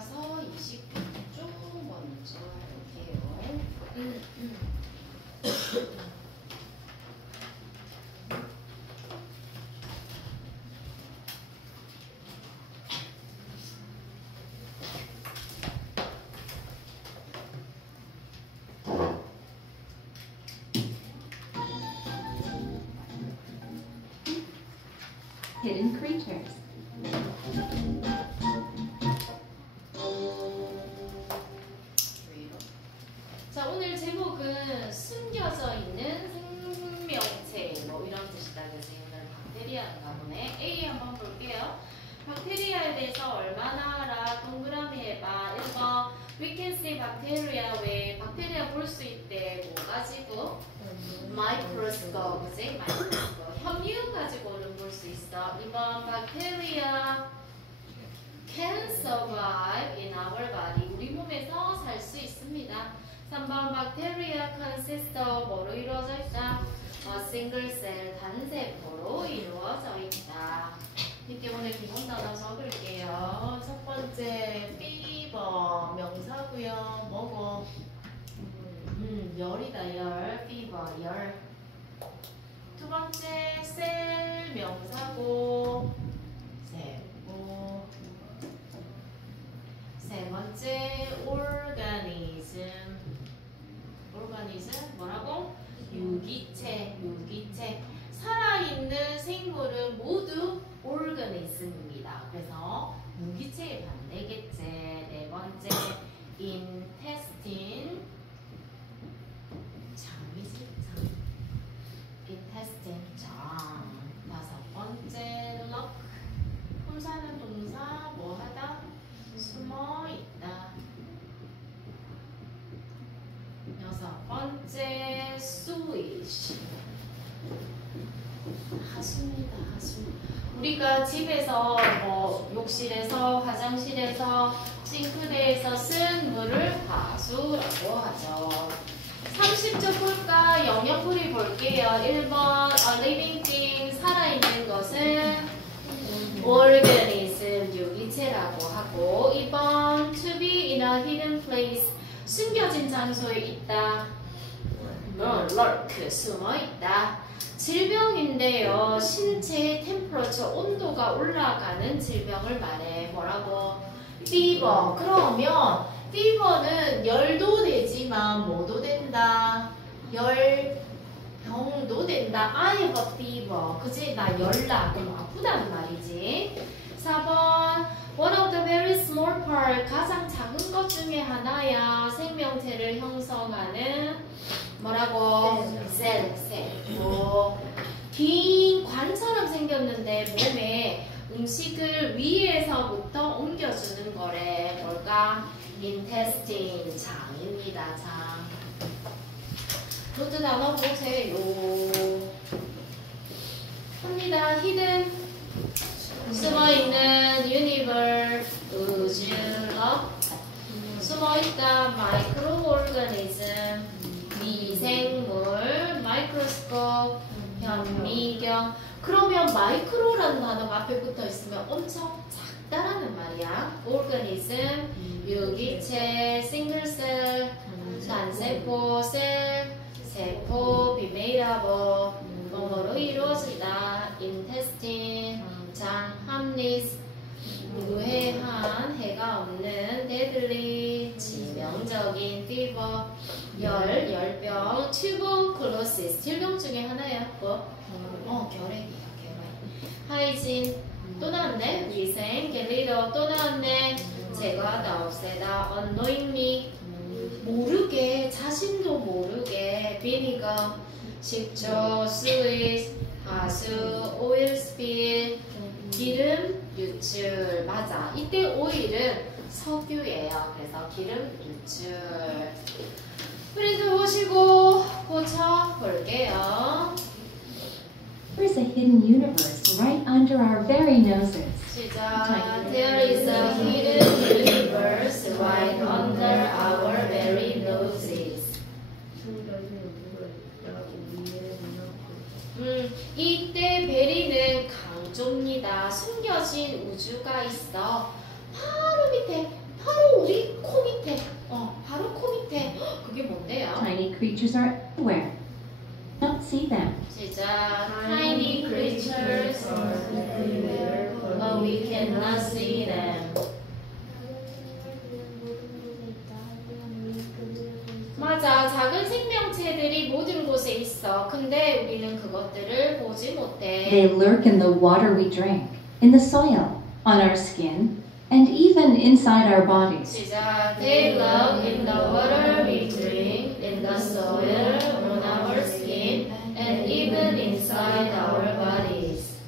따라서 29쪽 먼저 할게요. Hidden creatures. 자, 오늘 제목은 숨겨져 있는 생명체 뭐 이런 뜻이다. 그래서 오늘 박테리아인가 보네. A 한번 볼게요. 박테리아에 대해서 얼마나 알아? 동그라미 해봐. 1번 We can see bacteria. 왜 박테리아 볼 수 있대? 뭐 가지고? 마이크로스코프, 그지? 마이크로스코프. 섬유 가지고는 볼 수 있어. 2번 bacteria can survive in our body. 우리 몸에서 살 수 있습니다. 3번 bacteria consists of 뭐로 이루어져 있다? single cell, 단세포로 이루어져 있다. 이렇게 오늘 기본 단어 적을게요. 첫 번째 fever 명사고요. 뭐고? 열이다. 열. fever 열. 두 번째 셀 명사고 세포. 세 번째 organism. organism 뭐라고? 유기체. 유기체. 살아있는 생물은 모두 organism입니다. 그래서 무기체의 반대겠지. 네 번째 intestine. 장이지. 장. intestine. 장. 다섯 번째 lock. 품사는 동사 뭐하다? 숨어 있다. 여섯 번째 sewage. 하수입니다. 하수. 우리가 집에서 뭐 욕실에서 화장실에서 싱크대에서 쓴 물을 하수라고 하죠. 30쪽 볼까? 영역풀이 볼게요. 1번 a living thing 살아있는 것은 organism 유기체라고 하고 2번 to be in a hidden place 숨겨진 장소에 있다. lurk 숨어있다. 질병인데요. 신체의 템퍼러처 온도가 올라가는 질병을 말해. 뭐라고? fever. 그러면 fever는 열도 되지만 뭐도 된다? 열병도 된다. I have a fever. 그지? 나 열나. 그럼 아프다는 말이지. 4번 One of the very small part. 가장 작은 것 중에 하나야. 생명체를 형성하는 뭐라고? 셀. 긴 관처럼 생겼는데 몸에 음식을 위에서부터 옮겨주는 거래. 뭘까? intestine. 장입니다. 장. 노트 단어 보세요. 합니다. hidden. 숨어있는 universe. 우주. 숨어있다. microorganism. 미생물. microscope. 현미경. 그러면 마이크로라는 단어가 앞에 붙어 있으면 엄청 작다라는 말이야. organism. 유기체. single cell. 단세포. 셀. 세포. be made of. 뭐로 이루어지다. intestine. 장. harmless. 무해한 해가 없는 deadly. 치명적인 fever. 열병. tuberculosis. 질병 중에 하나야. 결핵이야. 결핵. hygiene. 또 나왔네. 위생. get rid of. 또 나왔네. 제거하다. 없애다. unknowingly. 모르게. 자신도 모르게. vinegar. 식초. sewage. 하수. oil spill. 기름 유출. 맞아. 이때 오일은 석유예요. 그래서 기름 유출. 프린트 보시고 고쳐 볼게요. There's a hidden universe right under our very noses. 시작. There is a hidden universe right under our very noses. 이때 베리는 강조입니다. 숨겨진 우주가 있어. 바로 밑에 바로 creatures are everywhere. Don't see them. 시작. Tiny creatures, but we cannot see them. 맞아. 작은 생명체들이 모든 곳에 있어. 근데 우리는 그것들을 보지 못해. They lurk in the water we drink, in the soil, on our skin, and even inside our bodies. 시작. They lurk in the water we drink, in the soil, on our skin, and even inside our bodies.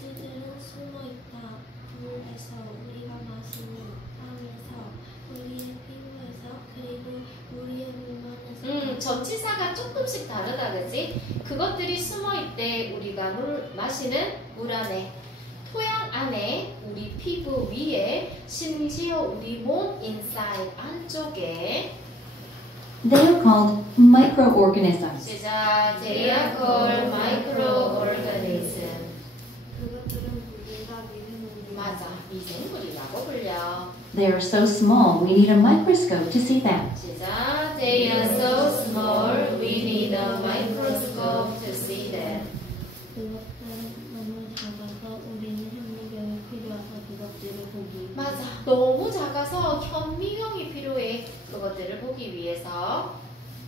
그들은 숨어있다. 물에서 우리가 마시는 땅에서 우리의 피부에서 그리고 우리의 몸안에서 전치사가 조금씩 다르다, 그지? 그것들이 숨어있대. 우리가 마시는 물 안에, 토양 안에, 우리 피부 위에, 심지어 우리 몸 inside 안쪽에. They are called microorganisms. 시작. They are called microorganisms. 그것들은 우리가 미세먼지 맞아. 미생물이라고 불려. They are so small we need a microscope to see them. 시작. They are so small, we need a microscope to see them. 그것들은 너무 작아서 우리는 현미경이 필요해서 그것들을 보기 맞아. 너무 작아서 현미경이 필요해. 그것들을 보기 위해서.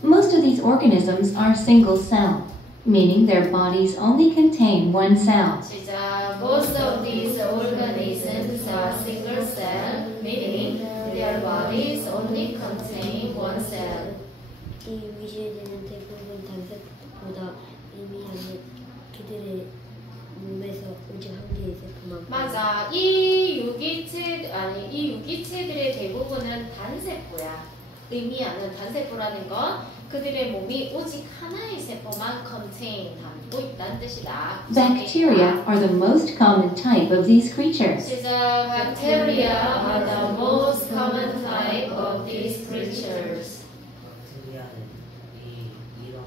Most of these organisms are single-celled, meaning their bodies only contain one cell. 시작. Most of these organisms are single cell, meaning their bodies only contain one cell. 이 위시에는 대부분 단색보다 의미하는 그들의 몸에서 오직 한 개의 세포만 맞아. 이 유기체들의 대부분은 단세포야. 의미하는 단세포라는 건 그들의 몸이 오직 하나의 세포만 contain, 담고 있다는 뜻이다. Bacteria are the most common type of these creatures. 시작. Bacteria are the most common type of these creatures. 박테리아는 이런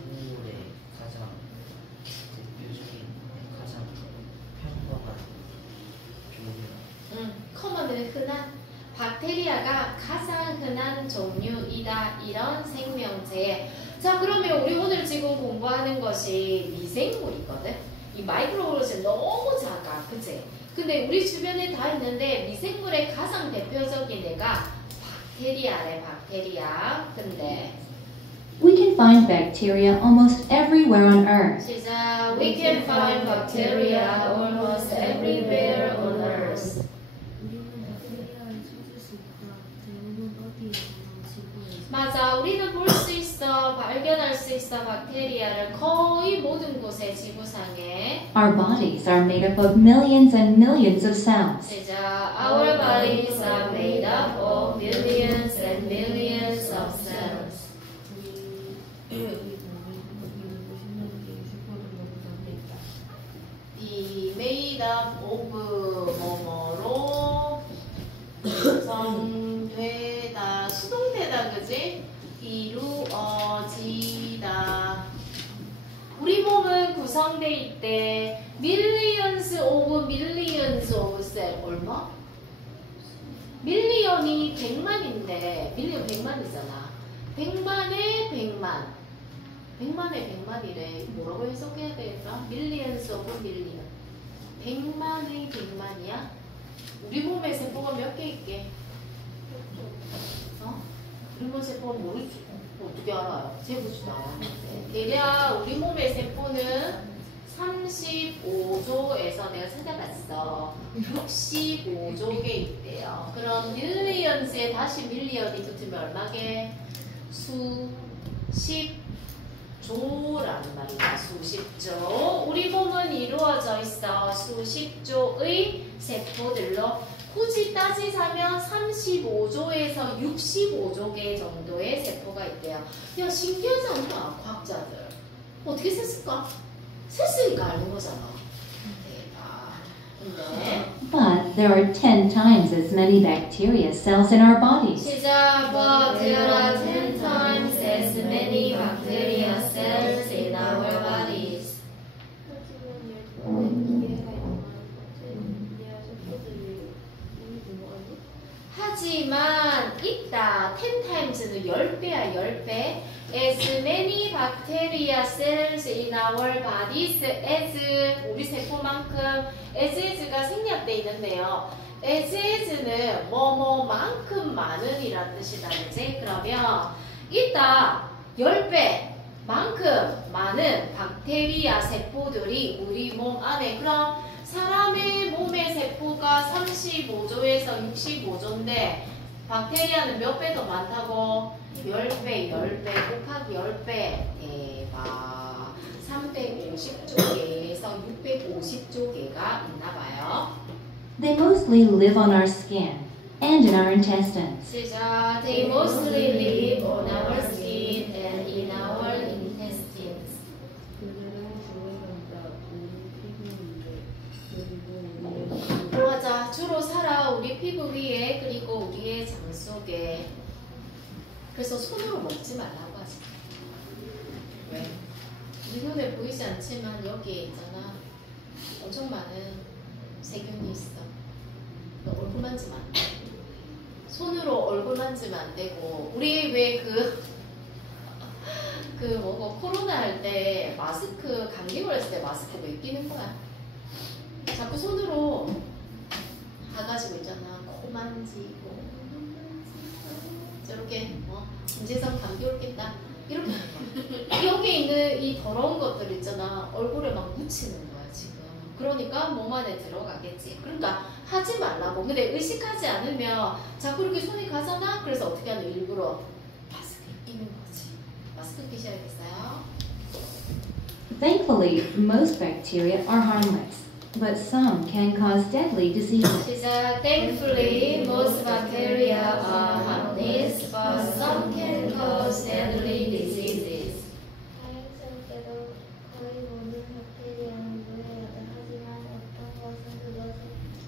생물의 가장 대표적인 가장 평범한 종류. 커먼은 흔한 박테리아가 가장 흔한 종류이다. 이런 생명체. 자, 그러면 우리 오늘 지금 공부하는 것이 미생물이거든. 이 마이크로오르는 너무 작아, 그치? 근데 우리 주변에 다 있는데 미생물의 가장 대표적인 애가 박테리아래, 박테리아. 근데 We can find bacteria almost everywhere on Earth. 시작. We can find bacteria almost everywhere on Earth. 우리는 박테리아를 찾을 수 있다. 대부분 어디에서나 지구에서 맞아. 우리는 볼 수 있어, 발견할 수 있어, 박테리아를 거의 모든 곳에 지구상에. Our bodies are made up of millions and millions of cells. 시작. Our bodies are made up of millions and millions of cells. Be made up of 뭐뭐로 구성되다, 수동되다, 그지? 이루어지다. 우리 몸은 구성돼 있대. millions of cell. 얼마? 밀리언이 100만인데 밀리언 100만이잖아. 100만에 100만. 100만에 100만이래. 뭐라고 해석해야 되겠다? millions of million. 100만에 100만이야? 우리 몸에 세포가 몇 개 있게? 어? 우리 몸 세포 모르지. 어떻게 알아요? 재보지도 않았는데. 대략 우리 몸의 세포는 35조에서 내가 찾아봤어. 65조 개 있대요. 그럼 밀리언스에 다시 밀리언이 붙으면 얼마게? 수십조라는 말이야. 수십조. 우리 몸은 이루어져 있어. 수십조의 세포들로. 굳이 따지자면 35조에서 65조 개 정도의 세포가 있대요. 야, 신기하지 않나? 과학자들. 어떻게 셌을까? 셌으니까 아는 거잖아. 대박. 근데 But there are 10 times as many bacteria cells in our bodies. 시작. But there are 10 times as many bacteria cells in our bodies. 하지만 있다. 10 times는 10배야, 10배. As many bacteria cells in our bodies as 우리 세포만큼 as가 생략돼 있는데요. as는 뭐뭐만큼 많은이란 뜻이다. 그지? 그러면 이따 10배 만큼 많은 박테리아 세포들이 우리 몸 안에 그럼 사람의 몸의 세포가 35조에서 65조인데 박테리아는 몇 배 더 많다고? 10배, 10배 곱하기 10배 대박 350조 개에서 650조 개가 있나 봐요. They mostly live on our skin and in our intestines. 시작. They mostly live on our skin and in our intestines. 그들은 주로 우리 피부인데 그리고 맞아. 주로 살아 우리 피부 위에 그리고 우리의 장 속에. 그래서 손으로 먹지 말라고 하지. 왜? 우리 눈에 보이지 않지만 여기에 있잖아. 엄청 많은 세균이 있어. 너 얼굴 만지면 안 돼. 손으로 얼굴 만지면 안 되고. 우리 왜 뭐고 코로나 할 때 마스크 감기 걸렸을 때 마스크 왜 끼는 거야? 자꾸 손으로 가가지고 있잖아. 코 만지고 눈 만지고 저렇게 김재성 감기 올겠다 이렇게 하는 거야. 여기 있는 이 더러운 것들 있잖아. 얼굴에 막 묻히는 거야 지금. 그러니까 몸 안에 들어가겠지. 그러니까 하지 말라고. 근데 의식하지 않으면 자꾸 이렇게 손이 가잖아. 그래서 어떻게 하는 일부러 마스크 끼는 거지. 마스크 끼셔야겠어요. Thankfully, most bacteria are harmless, but some can cause deadly diseases. 시작. Thankfully, most bacteria are harmless, but some can cause deadly diseases. 다행스럽게도 거의 모든 박테리아는 무해하다. 하지만 어떤 것은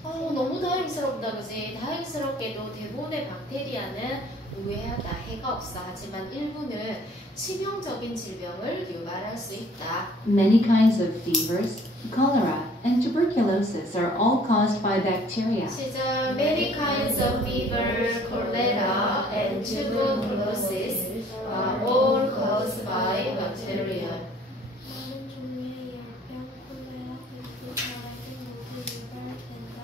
그것을 너무 다행스럽다, 그지? 다행스럽게도 대부분의 박테리아는 우회하다, 해가 없어. 하지만 일부는 치명적인 질병을 유발할 수 있다. Many kinds of fevers, cholera, and tuberculosis are all caused by bacteria. 시작. Many kinds of fever, cholera, and tuberculosis are all caused by bacteria. 많은 종류의 열병, 콜레라, typhoid, 말하기 모두 유발된다.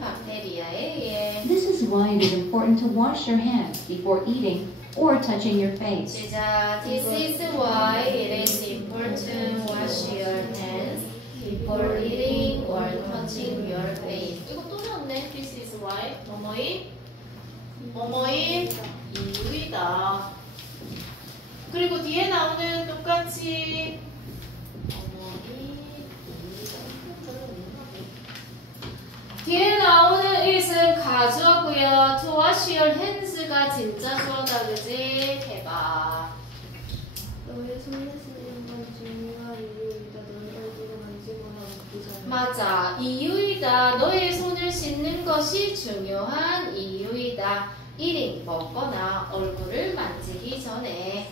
박테리아에 의해. This is why it is important to wash your hands before eating or touching your face. 시작. This is why it is important to wash your hands before eating or touching your face. 이거 또 나왔네. This is why. 뭐뭐인 이유이다. 그리고 뒤에 나오는 똑같이 뒤에 나오는 it은 가주어고요. To wash your hands가 진짜 주어다, 그지? 해봐. 너의 손을 씻는 건 중요한 이유이다. 너의 얼굴을 만지거나 먹기 전에. 맞아. 이유이다. 너의 손을 씻는 것이 중요한 이유이다. eating, 먹거나 얼굴을 만지기 전에.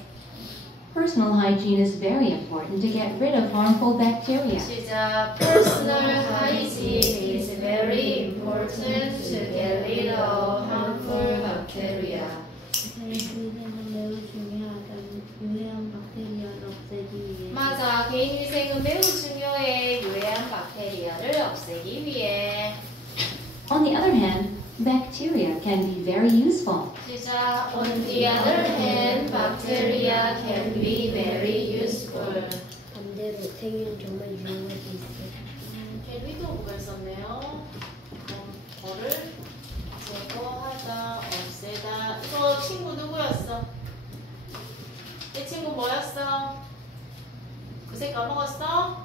Personal hygiene is very important to get rid of harmful bacteria. 시작. Personal hygiene is very important to get rid of harmful bacteria. 개인위생은 매우 중요하다. 유해한 박테리아를 없애기 위해. 맞아. 개인위생은 매우 중요해. 유해한 박테리아를 없애기 위해. On the other hand, bacteria can be very useful. 시작. On the other hand, bacteria can be very useful. 반대로 탱이는 정말 유용할 수 있어. 갤리도 뭐가 있었네요. 거를 제거하다, 없애다. 이거 친구 누구였어? 이 친구 뭐였어? 그새 까먹었어?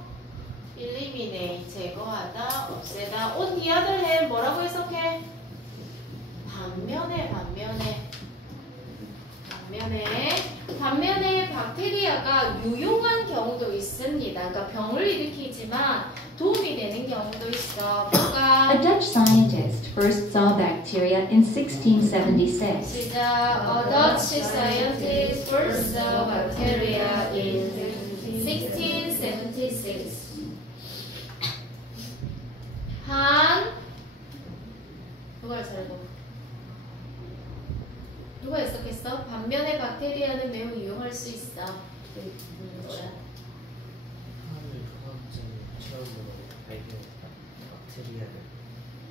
eliminate, 제거하다, 없애다. On the other hand, 뭐라고 해석해? 반면에 박테리아가 유용한 경우도 있습니다. 그러니까 병을 일으키지만 도움이 되는 경우도 있어. A 뭐가? Dutch scientist first saw bacteria in 1676. 시작. A Dutch scientist first saw bacteria in 1676. 누가 잘해봐. 누가 해석했어? 반면 반면에 박테리아는 매우 유용할 수 있어. 뭐야? 한일 화학자는 처음으로 발견했다. 박테리아를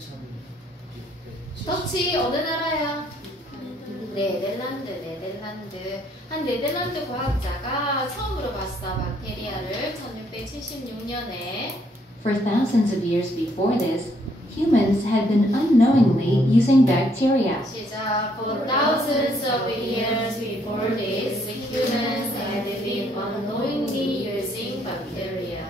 1600. 터치 어느 나라야? 네덜란드. 한 네덜란드 과학자가 처음으로 봤어 박테리아를 1676년에. For thousands of years before this, humans had been unknowingly using bacteria. 시작. For thousands of years before this, humans had been unknowingly using bacteria.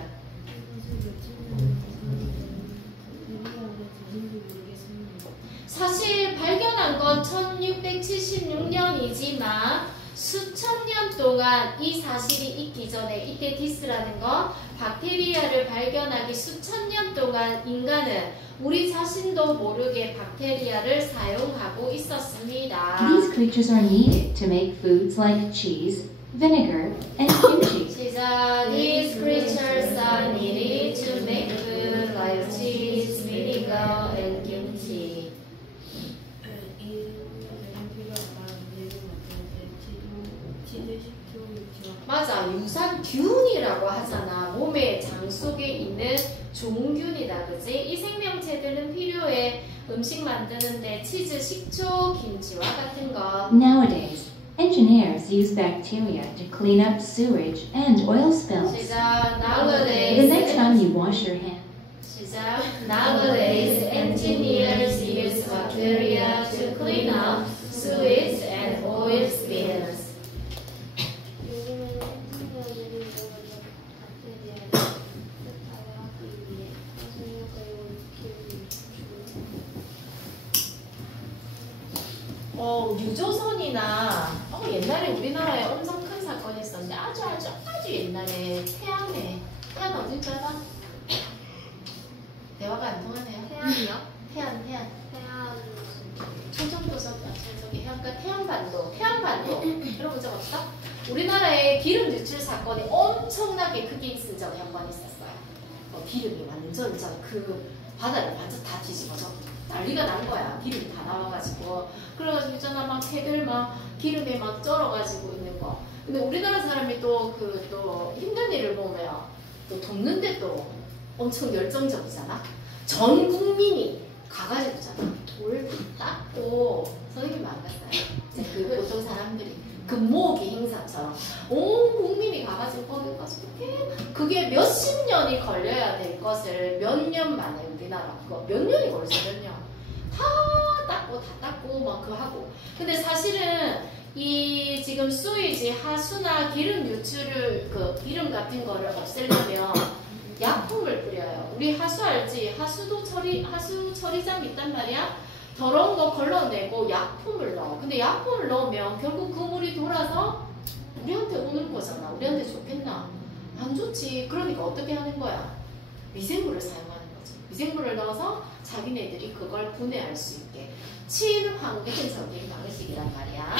사실 발견한 건 1676년이지만 수천 년 동안 이 사실이 있기 전에 이때 디스라는 건 박테리아를 발견하기 수천 년 동안 인간은 우리 자신도 모르게 박테리아를 사용하고 있었습니다. These creatures are needed to make foods like cheese, vinegar, and kimchi. 시작. These creatures are needed to make food like cheese, vinegar, and kimchi. 맞아, 유산균이라고 하잖아. 몸의 장 속에 있는 종균이다, 그지? 이 생명체들은 필요해. 음식 만드는데 치즈, 식초, 김치와 같은 것. Nowadays, engineers use bacteria to clean up sewage and oil spills. 시작. The next time you wash your hands, 시작. Nowadays, engineers use bacteria to clean up sewage and oil spills. 요즘에는 생명체들이 이용하는 박테리아를 다양하기 위해 화성역을 키우는 유조선이나 옛날에 우리나라에 엄청 큰 사건이 있었는데 아주 옛날에 태안 어딘지 알아? 대화가 안 통하네요. 태안이요? 태안 태안 충청도서 저기 해안가 태안반도 들어본 적 없어? 우리나라에 기름 유출 사건이 엄청나게 크게 있은 적이 한 번 있었어요. 기름이 완전 그 바다를 완전 다 뒤집어서 난리가 난 거야. 기름이 다 나와가지고. 그래가지고 있잖아, 막 새들 막 기름에 막 쩔어가지고 있는 거. 근데 우리나라 사람이 또 힘든 일을 보면 또 돕는데 또 엄청 열정적이잖아. 전 국민이 가가지고 있잖아. 돌 다 닦고, 선생님 안 갔어요? 이제 그 보통 사람들이 금모으기 행사처럼 온 국민이 가가지고 거기 가서 그게 몇십 년이 걸려야 될 것을 몇 년 만에 우리나라 그거 몇 년이 걸렸어. 몇 년. 다 닦고 막 그거 하고. 근데 사실은 이 지금 수위지 하수나 기름 유출을 기름 같은 거를 없애려면 약품을 뿌려요. 우리 하수 알지? 하수 처리장 있단 말이야. 더러운 거 걸러내고 약품을 넣어. 근데 약품을 넣으면 결국 그 물이 돌아서 우리한테 오는 거잖아. 우리한테 좋겠나? 안 좋지. 그러니까 어떻게 하는 거야? 미생물을 사용하는 거지. 미생물을 넣어서 자기네들이 그걸 분해할 수 있게. 친환경적인 방식이란 말이야.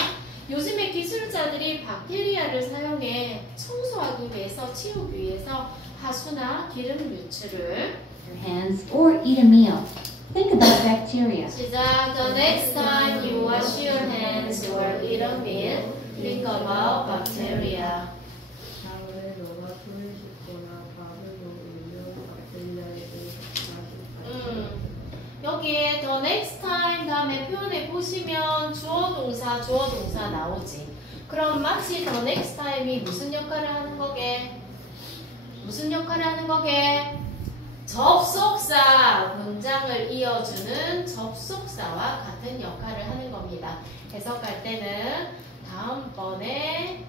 요즘에 기술자들이 박테리아를 사용해 청소하기 위해서, 치우기 위해서 하수나 기름 유출을 your hands, or eat a meal. Think about bacteria. 시작. The next time you wash your hands or eat a meal, think about bacteria. 다음에 너가 손을 씻거나 밥을 먹으면 박테리아에 대해 여기에 the next time 다음에 표현해 보시면 주어 동사 나오지. 그럼 마치 the next time이 무슨 역할을 하는 거게? 접속사, 문장을 이어주는 접속사와 같은 역할을 하는 겁니다. 해석할 때는 다음번에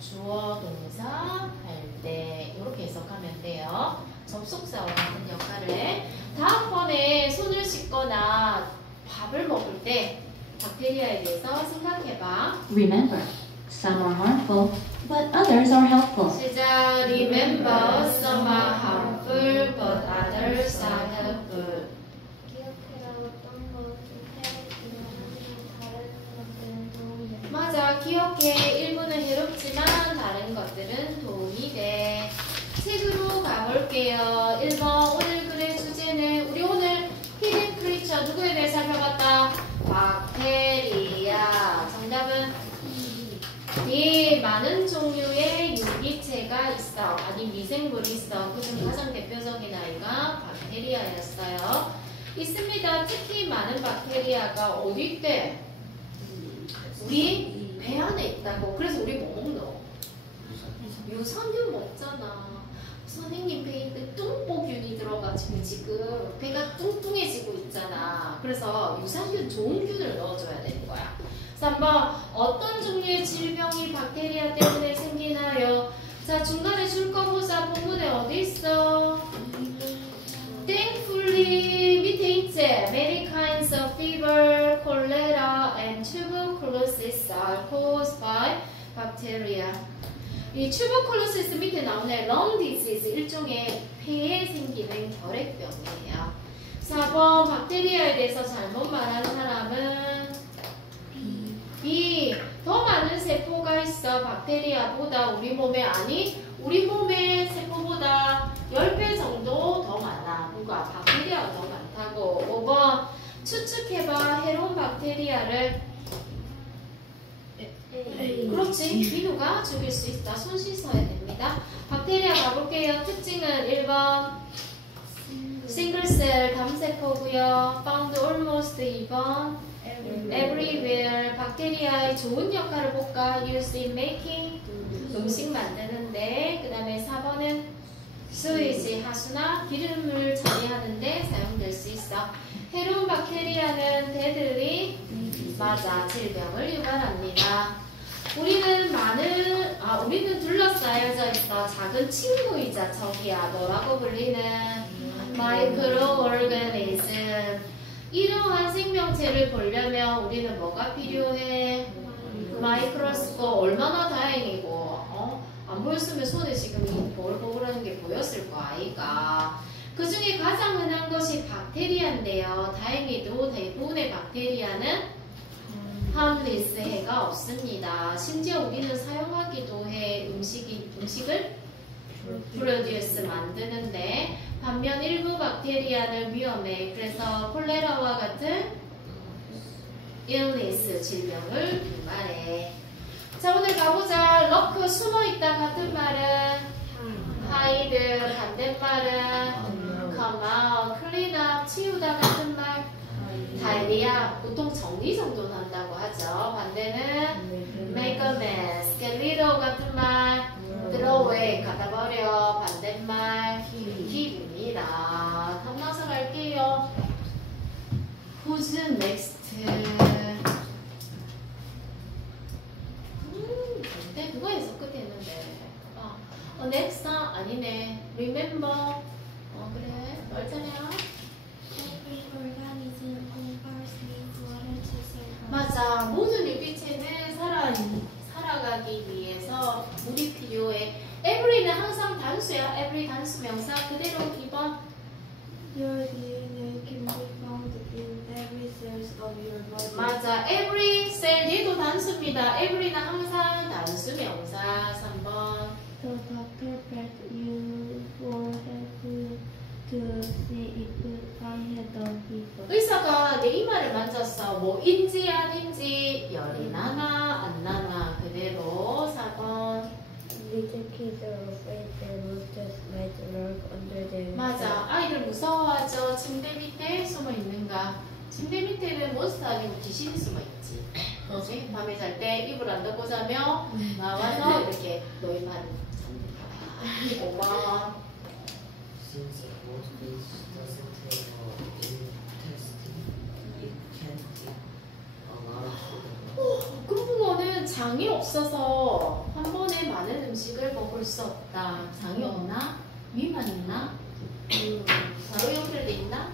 주어 동사 할 때 이렇게 해석하면 돼요. 접속사와 같은 역할을 해. 다음번에 손을 씻거나 밥을 먹을 때 박테리아에 대해서 생각해봐. Remember, some are harmful, but others are helpful. 시작. Remember, some are harmful, but others are helpful. 기억해라. 어떤 것을 해롭지만 다른 것들은 도움이 된다. 맞아. 기억해. 일부는 해롭지만 다른 것들은 도움이 돼. 책으로 가볼게요. 1번 오늘 글의 주제는 우리 오늘 히든 크리처 누구에 대해 살펴봤다? 박테리아. 정답은 많은 종류의 유기체가 있어. 아니 미생물이 있어. 그중 가장 대표적인 아이가 박테리아였어요. 있습니다. 특히 많은 박테리아가 어디 있대? 우리 배 안에 있다고. 그래서 우리 뭐 먹노? 유산균 먹잖아. 선생님 배에 뚱보균이 들어가지고 지금 배가 뚱뚱해지고 있잖아. 그래서 유산균 좋은 균을 넣어줘야 되는 거야. 3번 어떤 종류의 질병이 박테리아 때문에 생기나요? 자 중간에 줄 거 보자. 본문에 어디 있어? Thankfully 밑에 있지? Many kinds of fever, cholera, and tuberculosis are caused by bacteria. 이 tuberculosis 밑에 나오는 lung disease 일종의 폐에 생기는 결핵병이에요. 4번 박테리아에 대해서 잘못 말한 사람은 B. 더 많은 세포가 있어 박테리아보다 우리 몸에 아니 우리 몸의 세포보다 10배 정도 더 많아. 누가? 박테리아가 더 많다고. 5번 추측해봐. 해로운 박테리아를 그렇지. 비누가 죽일 수 있다. 손 씻어야 됩니다. 박테리아 가볼게요. 특징은 1번 싱글셀 담세포고요. found almost 2번 everywhere. 박테리아의 좋은 역할을 볼까? used in making 음식 만드는데. 그 다음에 4번은 스위지 하수나 기름을 처리하는데 사용될 수 있어. 해로운 박테리아는 deadly 맞아. 질병을 유발합니다. 우리는 둘러싸여져 있어. 작은 친구이자 적이야. 뭐라고 불리는? 마이크로 오르가니즘. 이러한 생명체를 보려면 우리는 뭐가 필요해? 마이크로스코프. 얼마나 다행이고. 안 보였으면 손에 지금 이 보글보글하는 게 보였을 거 아이가. 그 중에 가장 흔한 것이 박테리아인데요. 다행히도 대부분의 박테리아는 harmless 해가 없습니다. 심지어 우리는 사용하기도 해. 음식을 produce 만드는데. 반면 일부 박테리아는 위험해. 그래서 콜레라와 같은 illness 질병을 유발해. 자 오늘 가보자. lurk 숨어있다 같은 말은 hide, 반대말은 come out, clean up, 치우다 같은 말 tidy야. 보통 정리정돈 한다고 하죠. 반대는 make a mess, get rid of 같은 말 throw away, 갖다 버려. 반대말 keep입니다. 탐나서 갈게요. Who's next? 근데 누가 해서 끝했는데? next 아니네. remember. 그래. 널 차례야. Every organism on Earth needs water to survive. 맞아. 모든 유기체는 살아가기 위해서 물이 필요해. every는 항상 단수야. every 단수 명사 그대로 2번. Your DNA can be found in every cell of your body. 맞아. every cell 얘도 단수입니다. every는 항상 단수 명사 3번. The doctor pressed you forehead to see if I had a fever. 의사가 내 이마를 만졌어. 뭐인지 아닌지 열이 나나 안 나나 그대로 4번. Little kids are afraid their roosters might lurk under their 맞아. 아이들 무서워하죠. 침대 밑에 숨어 있는가. 침대 밑에는 몬스터 아니고 귀신이 숨어 있지. 그렇지? 밤에 잘 때 이불 안 덮고 자면 나와서 이렇게 너희 반 잡는 거야. 5번. Since most fish doesn't have intestine, it can't eat a lot of food. 금붕어는 장이 없어서 한 번에 많은 음식을 먹을 수 없다. 장이 없나? 위만 있나? 바로 연결돼 있나?